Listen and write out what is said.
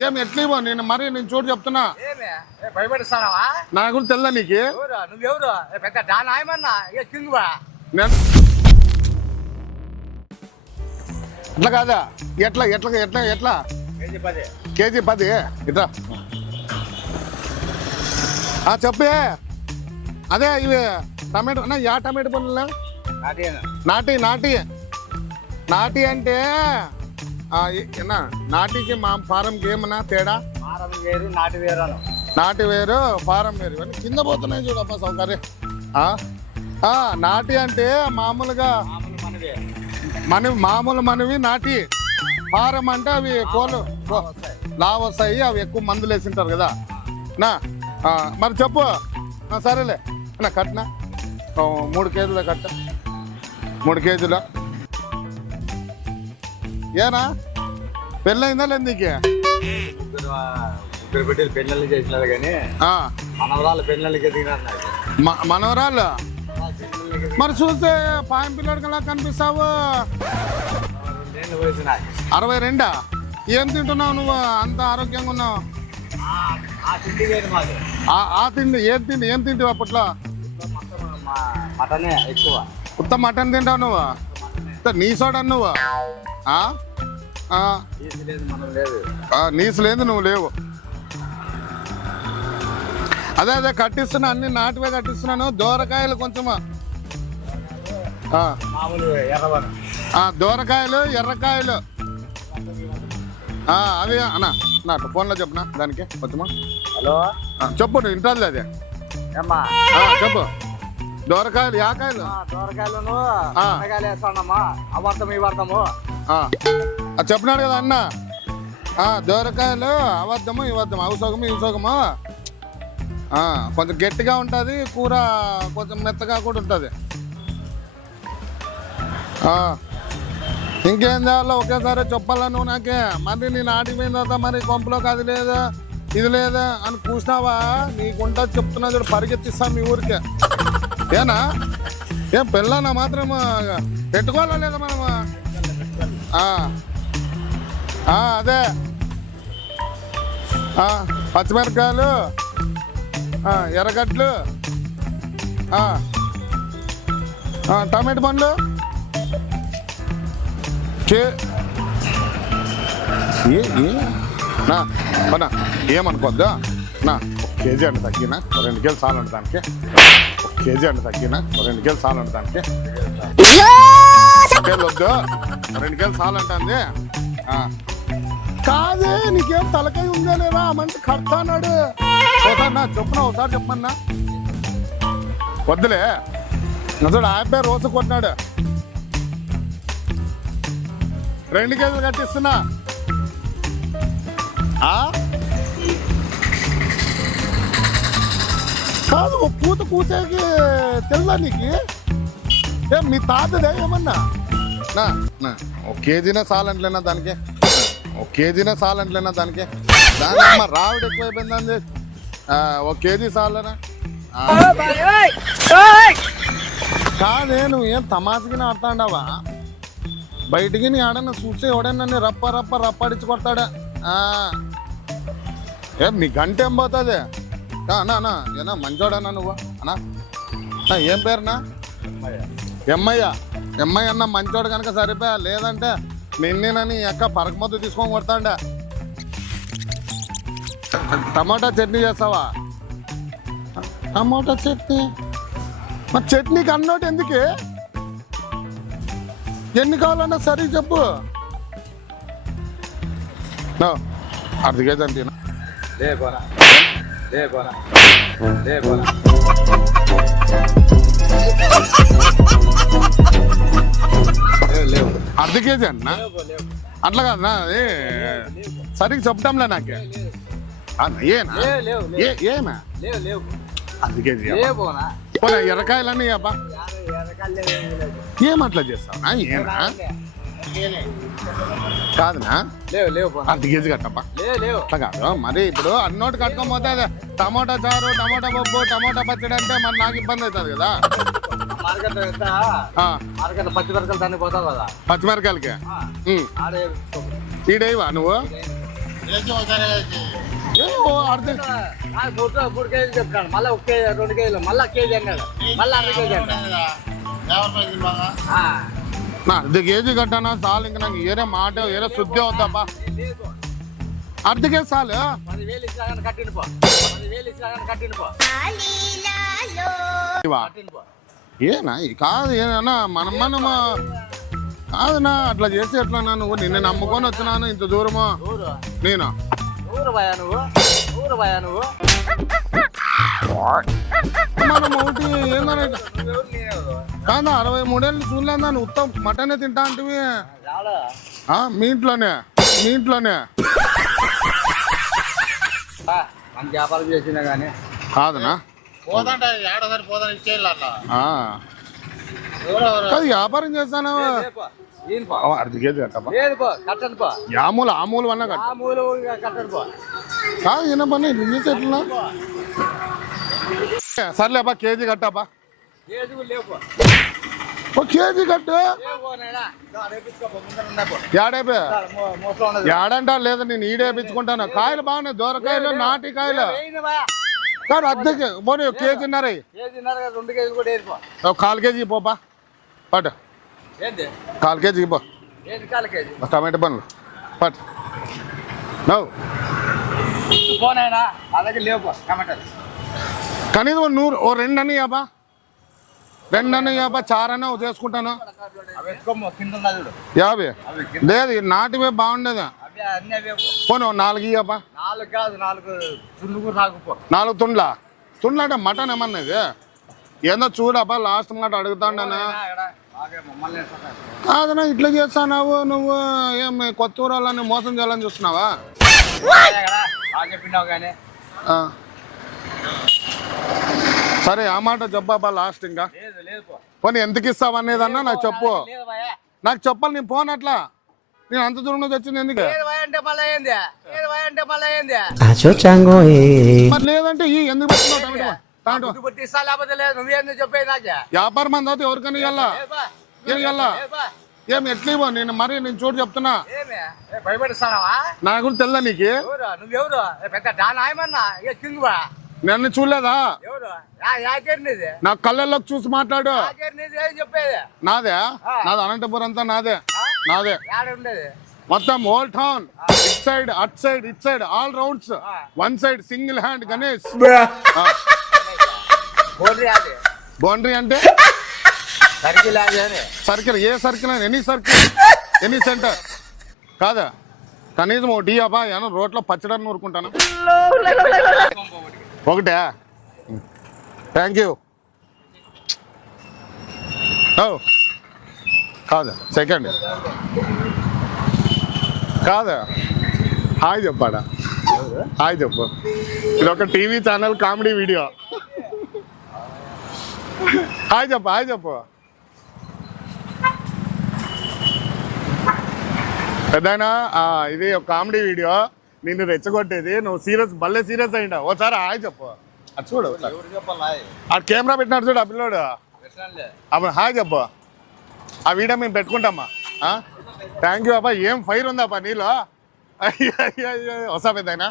ఏం ఎట్లేవో నేను మరి నేను చూడు చెప్తున్నా. భయపడిస్తానావా నా గురించి తెల్దా నీకు? నువ్వెవరు? పెద్ద డాన్ ఆయమన్నా ఏ కింగువా నేను ఎట్లా కాదా? ఎట్లా ఎట్లా ఎట్లా ఎట్లా? ఏంటి పది. కేజీ పది? ఇట్లా ఆ చెప్పే. అదే ఇవి టమాటో అన్న యా టమాటో నాటేనా నాటి నాటి. నాటి అంటే నాటికి మా ఫారంకి ఏమన్నా తేడా? వేరు నాటి వేరు అను. నాటి వేరు ఫారం వేరు. ఇవన్నీ కింద పోతున్నాయి చూడప్ప సౌకర్యం. నాటి అంటే మామూలుగా మామూలు మనవి. మన మామూలు మనవి నాటి. ఫారం అంటే అవి కోళ్ళు లావ్ వస్తాయి. అవి ఎక్కువ మందులు వేసింటారు కదా. నా మరి చెప్పు. సరేలే. నా కట్నా. మూడు కేజీల కట్ట. మూడు కేజీల. ఏనా? పెళ్ళయిందా లేదు నీకు? ముగ్గురు బిడ్డలు పెళ్ళిళ్ళు చేసినారు కానీ మనవరాలు పెళ్ళిళ్ళకి ఎదిగినారు మనవరాలు మరి చూస్తే పాయం పిల్లడికలా కనిపిస్తావు. రెండేళ్ళు వయసు నాకు. అరవై రెండా? ఏం తింటున్నావు నువ్వు? అంత ఆరోగ్యంగా ఉన్నావు? ఆ- ఆ తిండి ఏం తిండి? ఏం తింటావు అప్పట్లో? మటనే ఎక్కువ. ఉత్త మటన్ తింటావు నువ్వు? నీ సోడా నువ్వు? నీసు లేదు నువ్వు లేవు. అదే అదే కట్టిస్తున్నా అన్ని నాటివే కట్టిస్తున్నాను. దోరకాయలు కొంచెం దోరకాయలు ఎర్రకాయలు. అవి అన్నా నా ఫోన్లో చెప్పునా దానికి కొంచెమా హలో? చెప్పు నువ్వు ఇంటాది అది. చెప్పు. దోరకాయలు యాకాయలు. దోరకాయలను ఆ. చెప్పినాడు కదా అన్న. దోరకాయలు అవద్దము ఇవద్దము అవసోగము ఇవసోగము కొంచెం గట్టిగా ఉంటుంది కూర కొంచెం మెత్తగా కూడా ఉంటుంది. ఇంకేం చేయాలో ఒకేసారి చెప్పాలా నువ్వు నాకే? మరి నేను ఆడిపోయిన తర్వాత మరి కొంపలోకి అది లేదా ఇది లేదా అని కూర్చున్నావా? నీకుంటా చెప్తున్నా చూడు పరిగెత్తిస్తా మీ ఊరికే. ఏనా? ఏం పిల్లనా మాత్రం పెట్టుకోవాలా లేదా మనము? అదే. పచ్చిమిరకాయలు పచ్చిమిరపకాయలు. ఎర్రగడ్డలు. టమాటో పండ్లు. కే ఏ ఏ? నా పనా ఏమనుకోద్దా? నా ఒక కేజీ అండి తగ్గినా ఒక రెండు కేజీ చాలండి దానికి. ఒక కేజీ అండి తగ్గినా ఒక రెండు కేజీ చాలండి దానికి. కేజీ వద్దు. రెండు కేజీ చాలంటుంది. కాదే నీకేం తలకై ఉందా లేదా ఆ మనిషి కడతా అన్నాడు. పోతాన్నా ఒకసారి చెప్పన్నా వద్దులే. చూడు ఆపే రోజు కొట్టినాడు. రెండు కేజీలు కట్టిస్తున్నా. కాదు పూత కూసేకి తెలుసా నీకు? ఏం మీ తాతదే ఏమన్నా? నా నా. ఒక కేజీనే చాలంట్లేనా దానికి? ఒక కేజీనే చాలంట్లేనా దానికి? దాని అమ్మ రావుడు ఎక్కువైపోయిందండి ఒక కేజీ చాలనా. కాదే నువ్వు ఏం తమాషకి ఆడుతాండావా? బయటికి నీ ఆడన్న చూస్తే ఎవడన్నా రప్ప రప్ప రప్పాడిచ్చి కొడతాడా? ఆ. ఏం నీ గంట ఏం పోతుంది? అన్నా అన్నా ఏనా మంచోడన్నా నువ్వు? అన్నా అన్నా, ఏం పేరునా ఎమ్మయ్య ఎమ్మయ్య అన్న మంచోడు కనుక సరిపోయా? లేదంటే నిన్నేనని ఎక్క పరకమొద్దు తీసుకొని కొడతాండ. టమాటా చట్నీ చేస్తావా? టమాటా చట్నీ? మరి చట్నీకి అన్నోటి ఎందుకే? ఎన్ని కావాలన్నా సరే చెప్పు. నో, అర్ధ కేజీ అంటేనా? లే అర్ధ కేజీ అన్నా? అట్లా కాదన్నా అది సరిగ్గా చెప్పటంలే నాకే. అన్న, ఏనా ఏ లేవు అర్ధ కేజీ లే పోనా పోనీ ఎర్రకాయలన్నీ అబ్బా ఎర్రకాయలు లేదు ఏమట్లా చేస్తావునా ఏనా కాదునా? అర్ధ కేజీ కట్టబ్బా అట్లా కాదు. మరి ఇప్పుడు అన్నోటి కట్టుకోకపోతే టమోటా చారు టమోటా పప్పు టమోటా పచ్చడి అంటే మరి నాకు ఇబ్బంది అవుతుంది కదా. పచ్చిమిరకాయలకి ఈడేవా నువ్వు? మూడు కేజీలు చెప్తాను మళ్ళీ ఒక కేజీ రెండు కేజీలు మళ్ళీ కేజీ అన్నాడు. మళ్ళీ అర కేజీ అన్నాడు. ఆ, నా అర్ధ కేజీ కట్టానా? చాలు ఇంక నాకు ఏరే మాట ఏరే శుద్ధి అవుతాపా. అర్ధ కేజీ చాలు. పదివేలు ఇచ్చినా ఇచ్చినా ఏనా? కాదు ఏనా మనం మనము? కాదునా అట్లా చేసి ఎట్లా నువ్వు? నిన్ను నమ్ముకొని వచ్చినాను ఇంత దూరము? నేను? మనం ఒకటి ఏందన్నా కాదా అరవై మూడేళ్ళు చూడలేదా? ఉత్తం మటనే తింటా అంటివి. ఆ, మీ ఇంట్లోనే మీ ఇంట్లోనే. వ్యాపారం చేసినా కానీ కాదనా? పోదంటే ఇచ్చేయాలి అట్లా. కాదు వ్యాపారం చేస్తానా? పో యామూలు ఆమూలు అన్న కాదు ఈయన పని నువ్వు చేసి ఎట్లా సర్లేపా కేజీ కట్టాపా పో. ఓ కేజీ కట్టు? లేవు పో నాయనా. దా, రేపించుకో, ముందర ఉన్నాయి పో. ఏడైపోయా దా, మో- మోసలో ఉన్నది. ఏడంటా లేదా నేను ఈడేపించుకుంటాను కాయలు బాగున్నాయి దూరకాయలు నాటి కాయలు. వేయను బా. కాదు అద్దెకి పోనీ కేజీన్నర రెండు కేజీలు కూడా కాలు కేజీ పోపా పట్టు ఏంది? కాలు కేజీ పో. కేజీ? టమాటా పనులు పట్టు నవ్వు పోనాయనా నా దగ్గర లేవు పో టమాటాలు. కనీసం నూరు ఓ రెండు అని ఇవ్వబా రెండు అని ఇవ్వబా చారన్నా చేసుకుంటాను? యాభై. లేదు నాటివే బాగుండేది? పోనీ నాలుగు ఇవ్వబా నాలుగు కాదు నాలుగు నాకు పో. నాలుగు తుండ్ల తుండ్ల అంటే మటన్ ఏమన్నా ఇది? ఏందో చూడబ్బా లాస్ట్ మాట ఎత్తుకుంటారు. కాదన్నా ఇట్లా చేస్తావు నువ్వు ఏం కొత్త ఊరాలని మోసం చేయాలని చూస్తున్నావా. సరే ఆ మాట చెప్పబ్బా లాస్ట్ ఇంకా. పోనీ ఎందుకు ఇస్తావు అనేదన్నా నాకు చెప్పు. నాకు చెప్పాలి నేను పోను అట్లా. నేను అంత దూరం నుంచి వచ్చింది ఎందుకు? అంటే మళ్ళీ ఏంది? భయ అంటే మళ్ళీ ఏంది? Acho chango. మరి లేదంటే ఈ ఎందుకు పెట్టుకున్నావు టమాటో టమాటో గుడ్డు పుట్టి ఇస్తా లేకపోతే లేదు. నువ్వేందో చెప్పేది నాకే? వ్యాపారం మంది అవుతే ఎవరికైనా ఇవ్వాలా. ఏం ఇవ్వాలా. ఏం ఎట్లా ఇవ్వ? నేను మరి నేను చూడు చెప్తున్నా. ఏమి? ఏ, నా గురించి తెల్దా నీకు? ఎవరు? నువ్వెవరు? ఏ, పెద్ద డాన్ ఆయమన్నా ఇక కింగువా నన్ను చూడలేదా? ఎవరు? యా- నా కళ్ళల్లోకి చూసి మాట్లాడు. యాకేరు నీది ఏం చెప్పేది? నాదే? నాది అనంతపురం అంతా నాదే. నాదే. యాడ ఉండేది? మొత్తం old town it side at side it side all rounds one side single hand Ganesh boundary అంటే? సర్కిల్ ఏ circle any circle any centre కాదా? కనీసం ఒకటి అబ్బా ఏమో రోడ్లో పచ్చడని నూరుకుంటాను? ఒకటే? థ్యాంక్ యూ ఓ కాదు సెకండ్ కాదా? హాయ్ చెప్పాడా? హాయ్ చెప్పు. ఇది ఒక TV channel comedy video. Hi చెప్పు హాయ్ చెప్పు. పెద్దయినా ఇది ఒక కామెడీ వీడియో. నిన్ను రెచ్చగొట్టేది. నువ్వు సీరియస్ భలే సీరియస్ అయిందా ఓసారి హాయ్ చెప్పు. అది చూడు ఆ కెమెరా పెట్టినాడు చూడు ఆ పిల్లోడు. అప్పుడు హాయ్ చెప్పు. ఆ వీడియో మేము పెట్టుకుంటామా? థ్యాంక్ యూ అబ్బా. ఏం ఫైర్ ఉందబ్బా నీలో? అయ్యో అయ్యో అయ్యో పెద్దయినా.